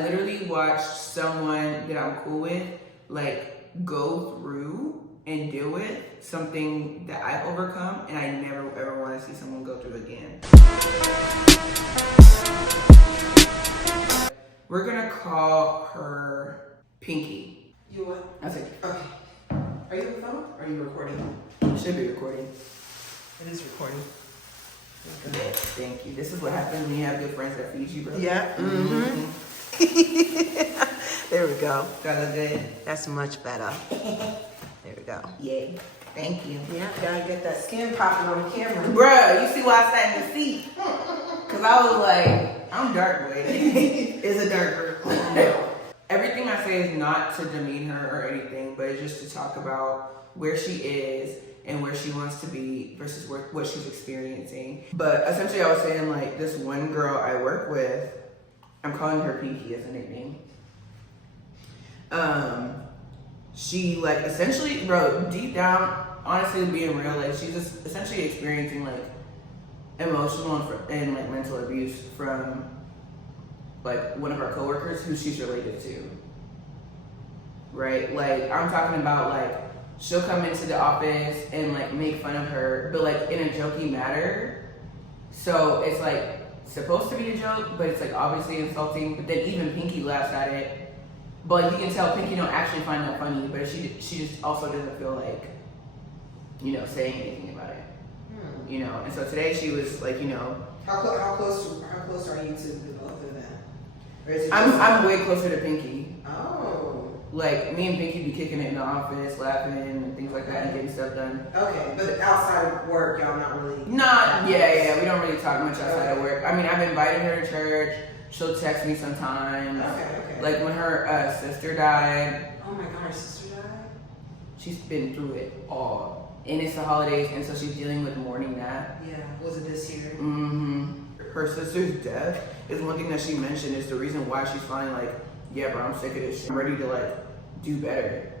I literally watched someone that I'm cool with, like, go through and deal with something that I've overcome, and I never ever want to see someone go through again. We're gonna call her Pinky. You what? That's it. Okay. Are you on the phone or are you recording? Should be recording. It is recording. Okay. Thank you. This is what happens when you have good friends that feed you, bro. Yeah. Mm-hmm. There we go. That look good? That's much better. There we go. Yay. Thank you. Yeah, gotta get that skin popping on the camera. Bruh, you see why I sat in the seat? Cause I was like, I'm dark, boy. It's a dark girl. No. Everything I say is not to demean her or anything, but it's just to talk about where she is and where she wants to be versus what she's experiencing. But essentially I was saying, like, this one girl I work with, I'm calling her Pinky as a nickname. She, like, essentially, bro, deep down, honestly, being real, like, she's just essentially experiencing, like, emotional and like mental abuse from, like, one of our coworkers who she's related to, right? Like, I'm talking about, like, she'll come into the office and, like, make fun of her, but, like, in a jokey manner. So it's, like, supposed to be a joke, but it's, like, obviously insulting. But then even Pinky laughs at it. But, like, you can tell Pinky don't actually find that funny, but she just also doesn't feel like, you know, saying anything about it. You know, and so today she was like, you know, How close are you to the both of them? Or is it I'm way closer to Pinky. Oh. Like, me and Pinky be kicking it in the office, laughing and things like that, and getting stuff done. Okay, but outside of work, y'all not really. Yeah. We don't really talk much outside of work. I mean, I've invited her to church. She'll text me sometimes. Okay. Like when her sister died. Oh my God, her sister died. She's been through it all, and it's the holidays, and so she's dealing with mourning that. Yeah. Was it this year? Mm-hmm. Her sister's death is one thing that she mentioned is the reason why she's finally like, yeah, bro, I'm sick of this shit. I'm ready to like do better.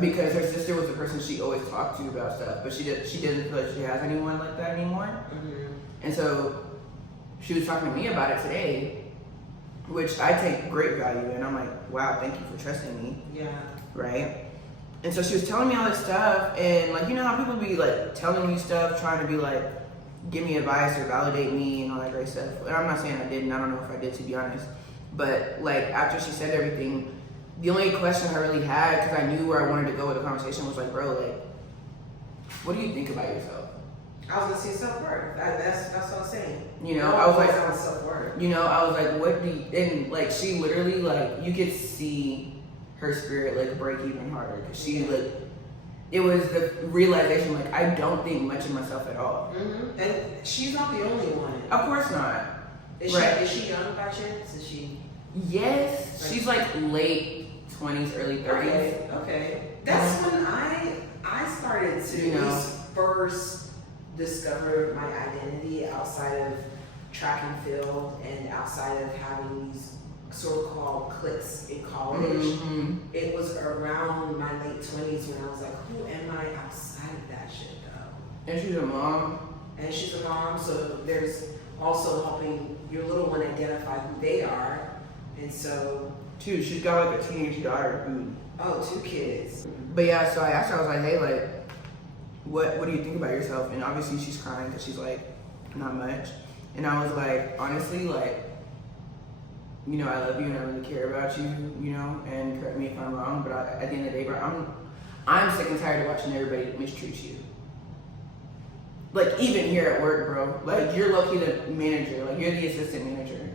Because her sister was the person she always talked to about stuff, but she doesn't feel like she has anyone like that anymore. Mm-hmm. And so she was talking to me about it today, which I take great value in. I'm like, wow, thank you for trusting me. Yeah. Right? And so she was telling me all this stuff, and like, you know how people be like telling you stuff, trying to be like, give me advice or validate me and all that great stuff. And I'm not saying I didn't, I don't know if I did, to be honest. But like, after she said everything, the only question I really had, because I knew where I wanted to go with the conversation, was like, bro, like, what do you think about yourself? I was gonna say self-worth. That's what I'm saying. You know, I was like, self-worth. you know, I was like, what do you, and like, she literally, like, you could see her spirit, like, break even harder, because she, like, it was the realization, like, I don't think much of myself at all. Mm-hmm. And she's not the only one. Of course not. Is she young by chance? Is she? Yes, she's like late 20s, early 30s. Okay. That's when I started to You know. first discover my identity outside of track and field and outside of having these so-called cliques in college. Mm-hmm. It was around my late 20s when I was like, who am I outside of that shit though? And she's a mom. And she's a mom, so there's also helping your little one identify who they are. And so, Too, she's got like a teenage daughter who. 2 kids. But yeah, so I asked her, I was like, hey, like, what do you think about yourself? And obviously she's crying because she's like, not much. And I was like, honestly, like, you know, I love you and I really care about you, you know, and correct me if I'm wrong, but at the end of the day, bro, I'm sick and tired of watching everybody mistreat you. Like, even here at work, bro, like, you're low-key the manager, like, you're the assistant manager.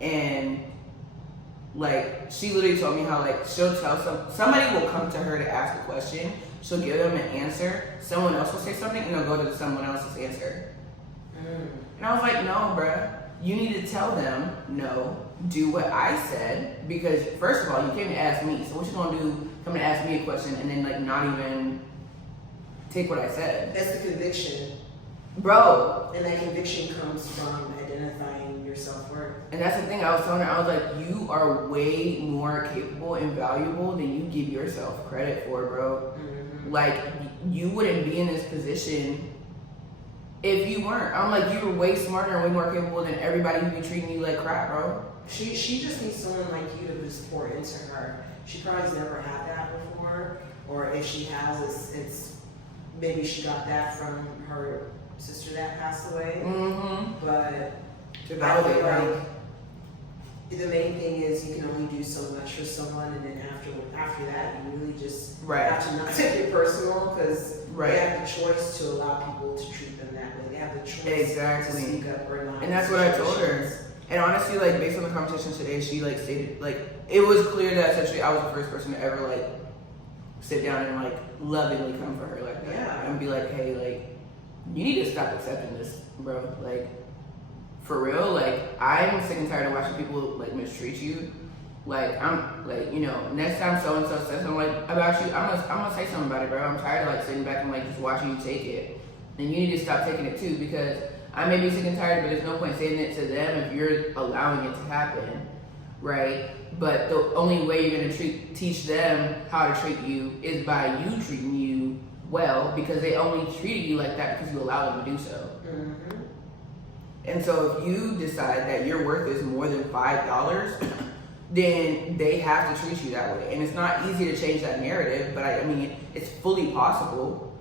And, like, she literally told me how, like, she'll tell somebody will come to her to ask a question, she'll give them an answer, someone else will say something, and they'll go to someone else's answer. And I was like, no, bruh, you need to tell them, no, do what I said, because first of all, you came to ask me, so what you gonna do, come and ask me a question, and then, like, not even take what I said? That's the conviction. Bro. And that conviction comes from identifying your self-worth. And that's the thing I was telling her, I was like, you are way more capable and valuable than you give yourself credit for, bro. Mm-hmm. Like, you wouldn't be in this position if you weren't. I'm like, you're way smarter and way more capable than everybody who be treating you like crap, bro. She just needs someone like you to just pour into her. She probably's never had that before, or if she has, it's maybe she got that from her sister that passed away. Mm-hmm. But To I feel validate like them. the main thing is you can only do so much for someone, and then after that, you really just Right. have to not take it personal, because Right. they have the choice to allow people to treat them that way. They have the choice Exactly. to speak up or not. And that's what I told her. And honestly, like, based on the conversation today, she, like, stated, like, it was clear that essentially I was the first person to ever, like, sit down and, like, lovingly come for her like that. Yeah. And be like, hey, like, you need to stop accepting this, bro. Like, for real, like, I'm sick and tired of watching people, like, mistreat you. Like, I'm, like, you know, next time so-and-so says something, like, about you, I'm gonna say something about it, bro. I'm tired of, like, sitting back and, like, just watching you take it. And you need to stop taking it, too, because I may be sick and tired, but there's no point saying it to them if you're allowing it to happen, right? But the only way you're gonna teach them how to treat you is by you treating you well, because they only treated you like that because you allowed them to do so. Mm-hmm. And so if you decide that your worth is more than $5, then they have to treat you that way. And it's not easy to change that narrative, but I mean, it's fully possible.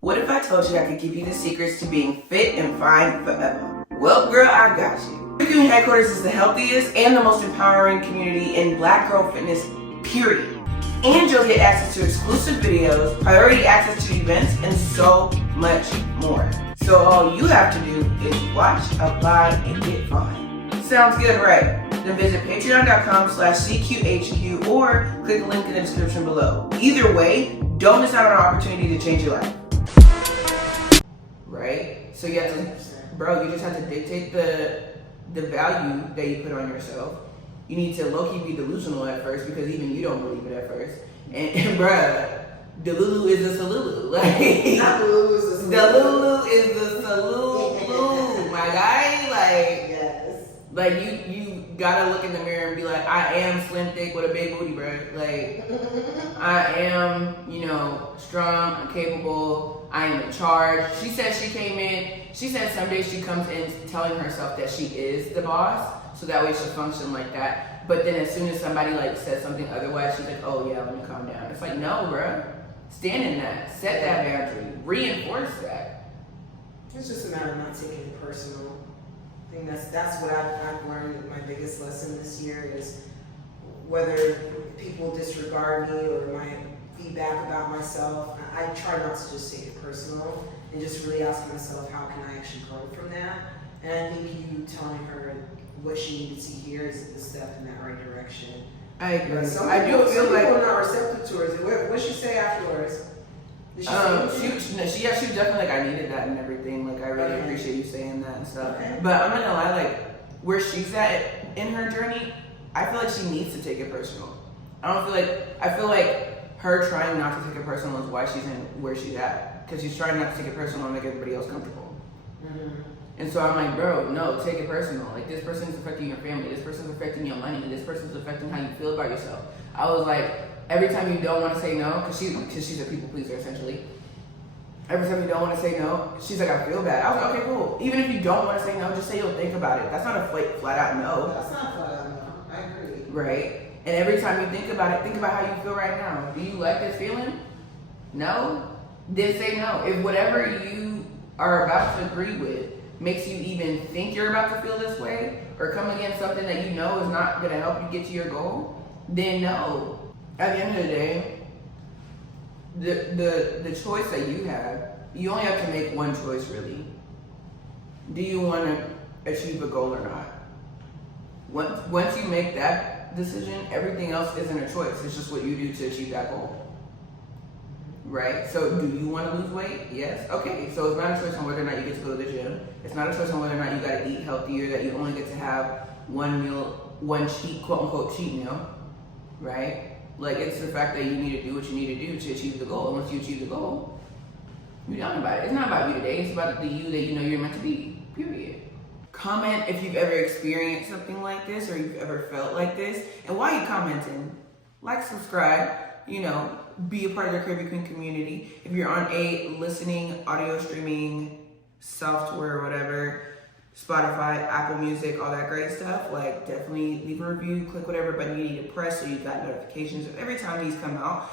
What if I told you I could give you the secrets to being fit and fine forever? Well, girl, I got you. Curvy Queen Headquarters is the healthiest and the most empowering community in Black girl fitness, period. And you'll get access to exclusive videos, priority access to events, and so much more. So all you have to do is watch, apply, and get fine. Sounds good, right? Then visit patreon.com/CQHQ or click the link in the description below. Either way, don't miss out on an opportunity to change your life. Right? So you have to, bro, you just have to dictate the value that you put on yourself. You need to low-key be delusional at first, because even you don't believe it at first. And bruh, Delulu is a salulu. Like, Not the Lulu is the Delulu is the salulu, my guy. Like, yes. Like, you gotta look in the mirror and be like, I am slim thick with a big booty, bro. Like, I am, you know, strong, I'm capable, I am in charge. She said she said someday she comes in telling herself that she is the boss, so that way she'll function like that. But then as soon as somebody, like, says something otherwise, she's like, oh yeah, let me calm down. It's like, no, bro. Stand in that. Set that boundary. Reinforce that. It's just a matter of not taking it personal. I think that's what I've learned. My biggest lesson this year is whether people disregard me or my feedback about myself, I try not to just take it personal and just really ask myself, how can I actually grow from that? And I think you telling her what she needed to hear is a step in that right direction. I agree. Some I do feel like people are not receptive to it. What she say afterwards? Did she she was definitely like, I needed that and everything. Like, I really appreciate you saying that and stuff. Okay. But I'm not gonna lie, like, where she's at in her journey, I feel like she needs to take it personal. I feel like her trying not to take it personal is why she's in where she's at. Because she's trying not to take it personal and make everybody else comfortable. Mm-hmm. And so I'm like, bro, no, take it personal. Like, this person's affecting your family. This person's affecting your money. This person's affecting how you feel about yourself. I was like, every time you don't want to say no, because she's a people pleaser, essentially. Every time you don't want to say no, she's like, I feel bad. I was like, okay, cool. Even if you don't want to say no, just say you'll think about it. That's not a flat out no. That's not flat out no. I agree. Right? And every time you think about it, think about how you feel right now. Do you like this feeling? No? Then say no. If whatever you are about to agree with makes you even think you're about to feel this way, or come against something that you know is not going to help you get to your goal, then no. At the end of the day, the choice that you have, you only have to make one choice, really. Do you want to achieve a goal or not? Once you make that decision, everything else isn't a choice. It's just what you do to achieve that goal. Right? So do you want to lose weight? Yes. Okay. So it's not a choice on whether or not you get to go to the gym. It's not a choice on whether or not you got to eat healthier, that you only get to have one meal, one cheat, quote unquote, cheat meal. Right? Like, it's the fact that you need to do what you need to do to achieve the goal. And once you achieve the goal, you're done about it. It's not about you today. It's about the you that you know you're meant to be. Period. Comment if you've ever experienced something like this, or you've ever felt like this. And while you're commenting, like, subscribe, you know, be a part of the Curvy Queen community. If you're on a listening, audio streaming software or whatever, Spotify, Apple Music, all that great stuff. Like, definitely leave a review, click whatever button you need to press so you got notifications of every time these come out.